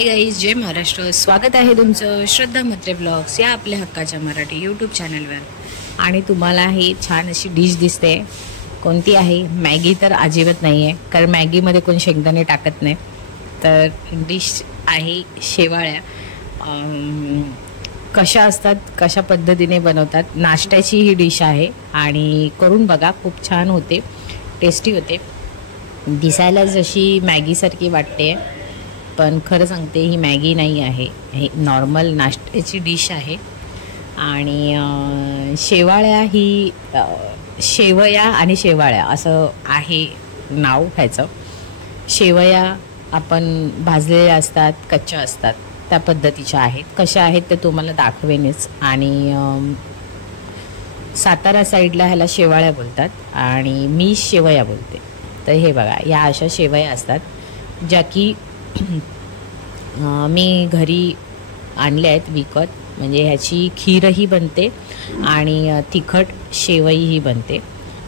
Hi guys, जय महाराष्ट्र. स्वागत आहे तुमचं श्रद्धा म्हात्रे ब्लॉग्स या आपल्या हक्काच्या मराठी यूट्यूब चॅनलवर. आणि तुम्हाला ही छान अशी डिश दिसते. कोणती आहे? मॅगी तर अजिबात नाही आहे, कारण मॅगीमध्ये कोण शेंगदाणे टाकत नाही. तर डिश आहे शेवाळ्या. कशा असतात, कशा पद्धतीने बनवतात, नाश्त्याची ही डिश आहे. आणि करून बघा, खूप छान होते, टेस्टी होते. दिसायला जशी मॅगीसारखी वाटते, पण खरं सांगते ही मॅगी नाही आहे, ही नॉर्मल नाश्त्याची डिश आहे. आणि शेवाळ्या ही शेवया आणि शेवाळ्या असं आहे नाव ह्याचं. शेवया आपण भाजलेल्या असतात, कच्च्या असतात, त्या पद्धतीच्या आहेत. कशा आहेत ते तुम्हाला दाखवेनच. आणि सातारा साईडला ह्याला शेवाळ्या बोलतात आणि मी शेवया बोलते. तर हे बघा, या अशा शेवया असतात ज्या की मी घरी आणल्या आहेत विकत. म्हणजे ह्याची खीरही बनते आणि तिखट शेवईही बनते.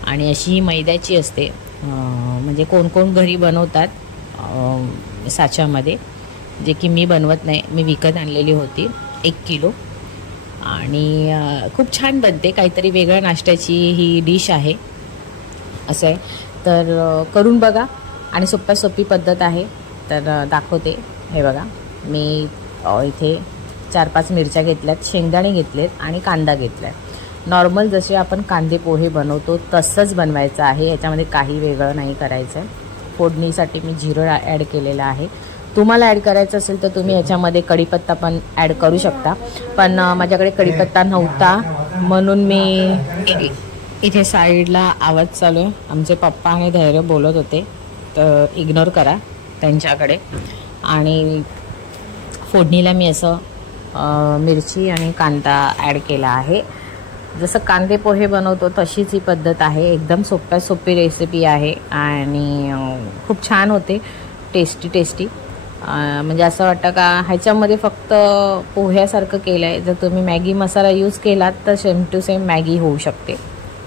आणि अशी ही मैद्याची असते. म्हणजे कोण कोण घरी बनवतात साच्यामध्ये, जे की मी बनवत नाही. मी विकत आणलेली होती 1 किलो. आणि खूप छान बनते, काहीतरी वेगळ्या नाश्त्याची ही डिश आहे असं आहे. तर करून बघा. आणि सोपी पद्धत आहे, तर दाखवते. हे बघा, मी इथे 4-5 मिरच्या घेतल्यात, शेंगदाणे घेतलेत आणि कांदा घेतला आहे. नॉर्मल जसे आपण कांदे पोहे बनवतो तसंच बनवायचं आहे. याच्यामध्ये काही वेगळं नाही करायचं आहे. फोडणीसाठी मी जिरं ॲड केलेलं आहे. तुम्हाला ॲड करायचं असेल तर तुम्ही याच्यामध्ये कढीपत्ता पण ॲड करू शकता, पण माझ्याकडे कढीपत्ता नव्हता म्हणून मी इथे साईडला आवाज चालू आहे. आमचे पप्पा आणि धैर्य बोलत होते, तर इग्नोर करा त्यांच्याकडे. आणि फोडणीला मी असं मिरची आणि कांदा ॲड केला आहे. जसं कांदे पोहे बनवतो तशीच ही पद्धत आहे. एकदम सोपी रेसिपी आहे आणि खूप छान होते, टेस्टी. म्हणजे असं वाटतं का ह्याच्यामध्ये फक्त पोह्यासारखं केलं आहे. जर तुम्ही मॅगी मसाला यूज केलात तर सेम टू सेम मॅगी होऊ शकते,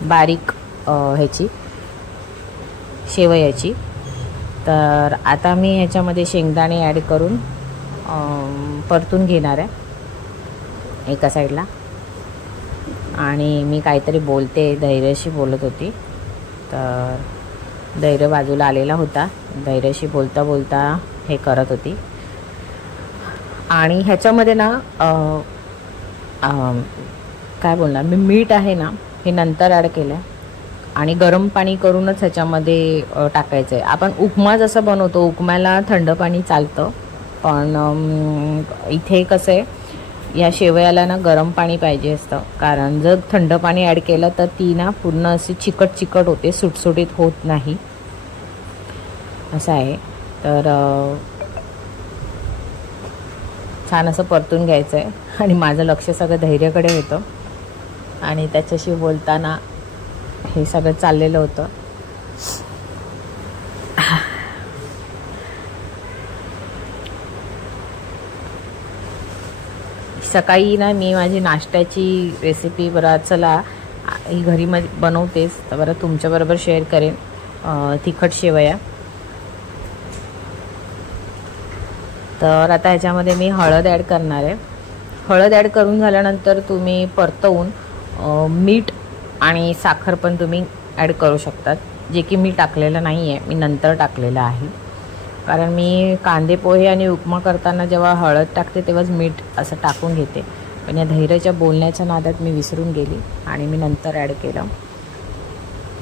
बारीक ह्याची शेवयाची. तर आता मी ह्याच्यामध्ये शेंगदाणे ॲड करून परतून घेणार आहे एका साईडला. आणि मी काहीतरी बोलते, धैर्याशी बोलत होती. तर धैर्य बाजूला आलेला होता, धैर्याशी बोलता हे करत होती. आणि ह्याच्यामध्ये ना काय बोलणार मी, मीठ आहे ना हे नंतर ॲड केलं आहे. आणि गरम पाणी करूनच ह्याच्यामध्ये टाकायचं आहे. आपण उपमा जसं बनवतो, उपम्याला थंड पाणी चालतं, पण इथे कसं आहे, या शेवयाला ना गरम पाणी पाहिजे असतं. कारण जर थंड पाणी ॲड केलं तर ती ना पूर्ण अशी चिकट होते, सुटसुटीत होत नाही, असं आहे. तर छान असं परतून घ्यायचं आहे. आणि माझं लक्ष सगळं धैर्याकडे होतं आणि त्याच्याशी बोलताना हे सगळं चाललेलं होतं. सकाळी ना मी माझी नाश्त्याची रेसिपी बरं चला ही घरी बनवतेच, तर बरं तुमच्याबरोबर शेअर करेन. तिखट शेवया. तर आता ह्याच्यामध्ये मी हळद ॲड करणार आहे. हळद ॲड करून झाल्यानंतर तुम्ही परतवून मीठ आणि साखर पण तुम्ही ॲड करू शकतात, जे की मी टाकलेलं नाही आहे, मी नंतर टाकलेलं आहे. कारण मी कांदे पोहे आणि उपमा करताना जेव्हा हळद टाकते तेव्हाच मीठ असं टाकून घेते, पण या धैर्याच्या बोलण्याच्या नादात मी विसरून गेली आणि मी नंतर ॲड केलं.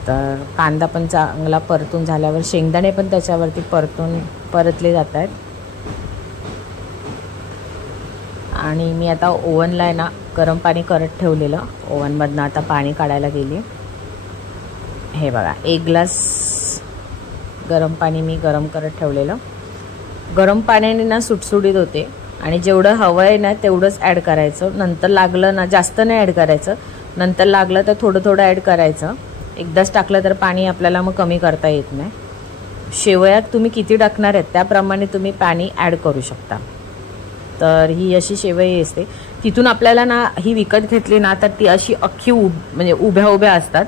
तर कांदा पण चांगला परतून झाल्यावर शेंगदाणे पण त्याच्यावरती परतले जात आहेत. आणि मी आता ओव्हनला आहे ना गरम पाणी करत ठेवलेलं, ओव्हनमधनं आता पाणी काढायला गेली. हे बघा, 1 ग्लास गरम पाणी मी गरम करत ठेवलेलं. गरम पाण्याने ना सुटसुटीत होते. आणि जेवढं हवं आहे ना तेवढंच ॲड करायचं. नंतर लागलं ना, जास्त नाही ॲड करायचं, नंतर लागलं तर थोडं ॲड करायचं. एकदाच टाकलं तर पाणी आपल्याला मग कमी करता येत नाही. शेवयात तुम्ही किती टाकणार आहेत त्याप्रमाणे तुम्ही पाणी ॲड करू शकता. तर ही अशी शेवई असते. तिथून आपल्याला ना ही विकत घेतली ना तर ती अशी अख्खी म्हणजे उभ्या असतात.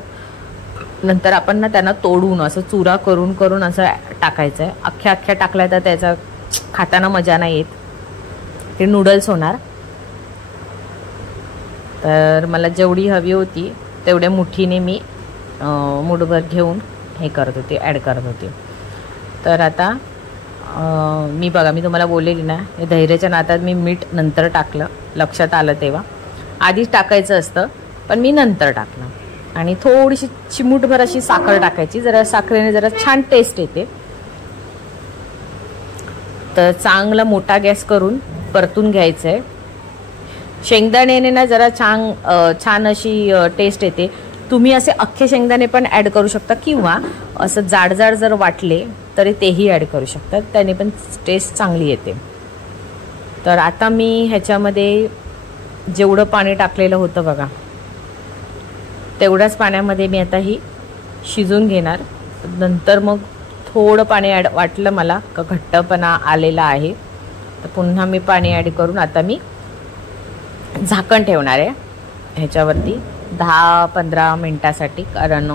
नंतर आपण ना त्यांना तोडून असं चुरा करून असं टाकायचं आहे. अख्ख्या टाकल्या तर त्याचा खाताना मजा नाही येत. ते नूडल्स होणार. तर मला जेवढी हवी होती तेवढ्या मुठीने मी मुठभर घेऊन हे करत होते, ॲड करत होते. तर आता मी तुम्हाला बोललेली ना, हे धैर्याच्या नादात मी मीठ नंतर टाकलं, लक्षात आलं तेव्हा. आधीच टाकायचं असतं पण मी नंतर टाकलं. आणि थोडीशी चिमूटभर अशी साखर टाकायची, जरा साखरेने जरा छान टेस्ट येते. तर चांगला मोठा गॅस करून परतून घ्यायचं आहे. शेंगदाण्याने ना जरा छान अशी टेस्ट येते. तुम्ही असे अख्खे शेंगदाणे पण ॲड करू शकता किंवा असं जाड जर वाटले तरी तेही ॲड करू शकतात, त्याने पण टेस्ट चांगली येते. तर आता मी ह्याच्यामध्ये जेवढं पाणी टाकलेलं होतं बघा, तेवढ्याच पाण्यामध्ये मी आता ही शिजून घेणार. नंतर मग थोडं पाणी वाटलं मला का घट्टपणा आलेला आहे, तर पुन्हा मी पाणी ॲड करून आता मी झाकण ठेवणार आहे ह्याच्यावरती 10-15 मिनटासाठी, कारण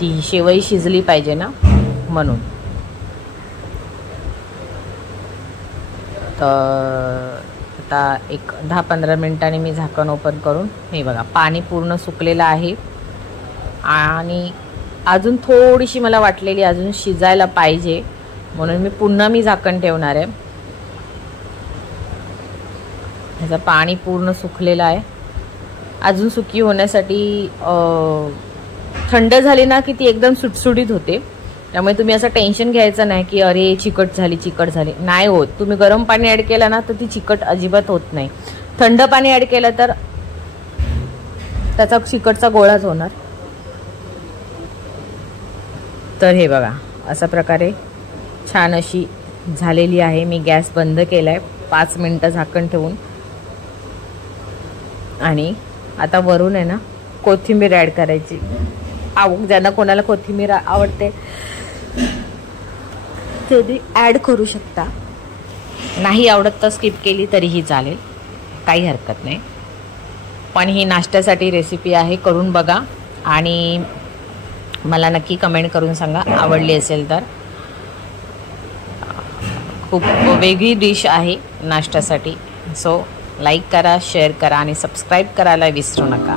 ती शेवई शिजली पाहिजे ना म्हणून. तर आता एक 10-15 मिनटांनी मी झाकण ओपन करून हे बघा पाणी पूर्ण सुकलेलं आहे आणि अजून थोडीशी मला वाटलेली अजून शिजायला पाहिजे, म्हणून मी झाकण ठेवणार आहे. ह्याचं पाणी पूर्ण सुकलेलं आहे. अजून सुकी होण्यासाठी थंड झाली ना की ती एकदम सुटसुटीत होते. त्यामुळे तुम्ही असं टेन्शन घ्यायचं नाही की अरे चिकट झाली, नाही होत. तुम्ही गरम पाणी ॲड केलं ना तर ती चिकट अजिबात होत नाही. थंड पाणी ॲड केलं तर त्याचा चिकटचा गोळाच होणार. तर हे बघा अशा प्रकारे छान अशी झालेली आहे. मी गॅस बंद केलाय 5 मिनिटं झाकण ठेवून. आणि आता वरून आहे ना कोथिंबीर ॲड करायची. ज्यांना कोणाला कोथिंबीर आवडते ते ॲड करू शकता, नाही आवडत तर स्किप केली तरीही चालेल, काही हरकत नाही. पण ही नाश्त्यासाठी रेसिपी आहे, करून बघा आणि मला नक्की कमेंट करून सांगा आवडली असेल तर. खूप वेगळी डिश आहे नाश्त्यासाठी. सो लाईक करा, शेअर करा आणि सबस्क्राईब करायला विसरू नका.